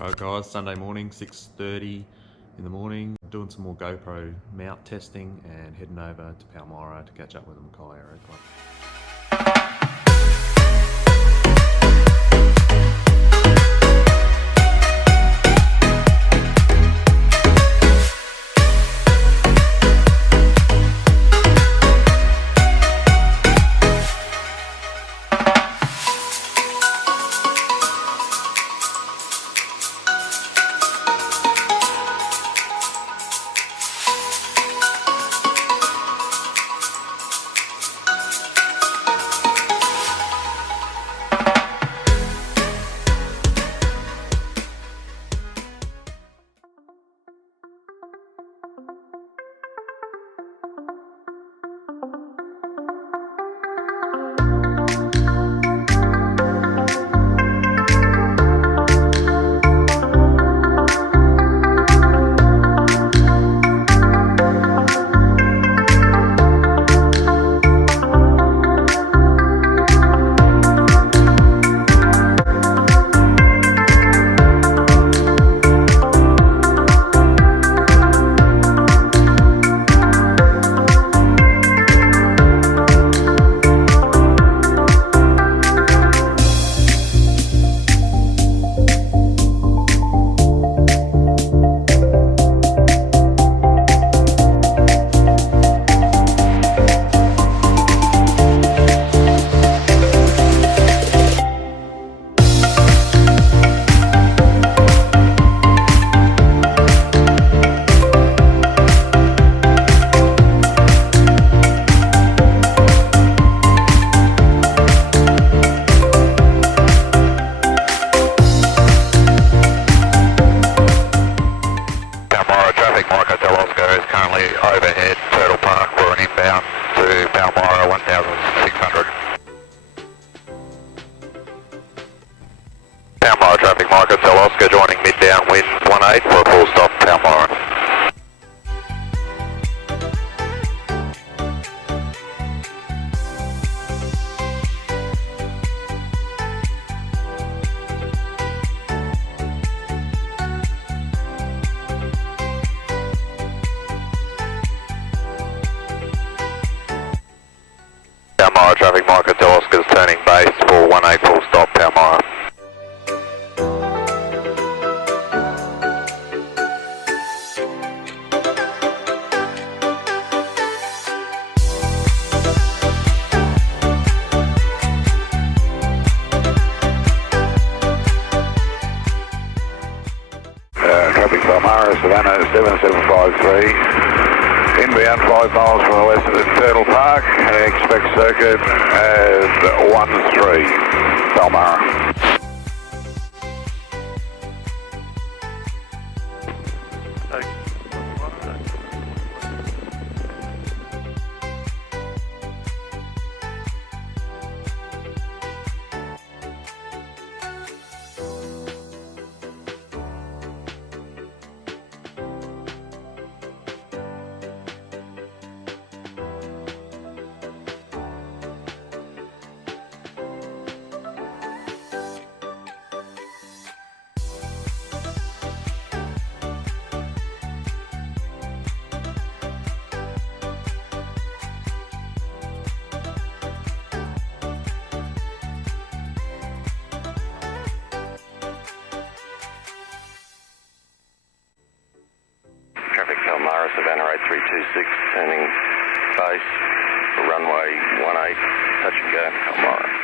Alright guys, Sunday morning, 6:30 in the morning, doing some more GoPro mount testing and heading over to Palmyra to catch up with the Aero Club. Currently overhead Turtle Park, we're on inbound to Palmyra 1600. Palmyra traffic, Mike Hotel Oscar joining mid downwind 18 for a full stop Palmyra. Palmyra traffic, Mike Hotel Oscar's turning base for 18 full stop Palmyra. Traffic Palmyra, Savannah 7753. Inbound 5 miles from the west of Turtle Park, expect circuit as 13 Palmyra. Palmyra, Savannah 8326, turning base for runway 18, touch and go, Palmyra.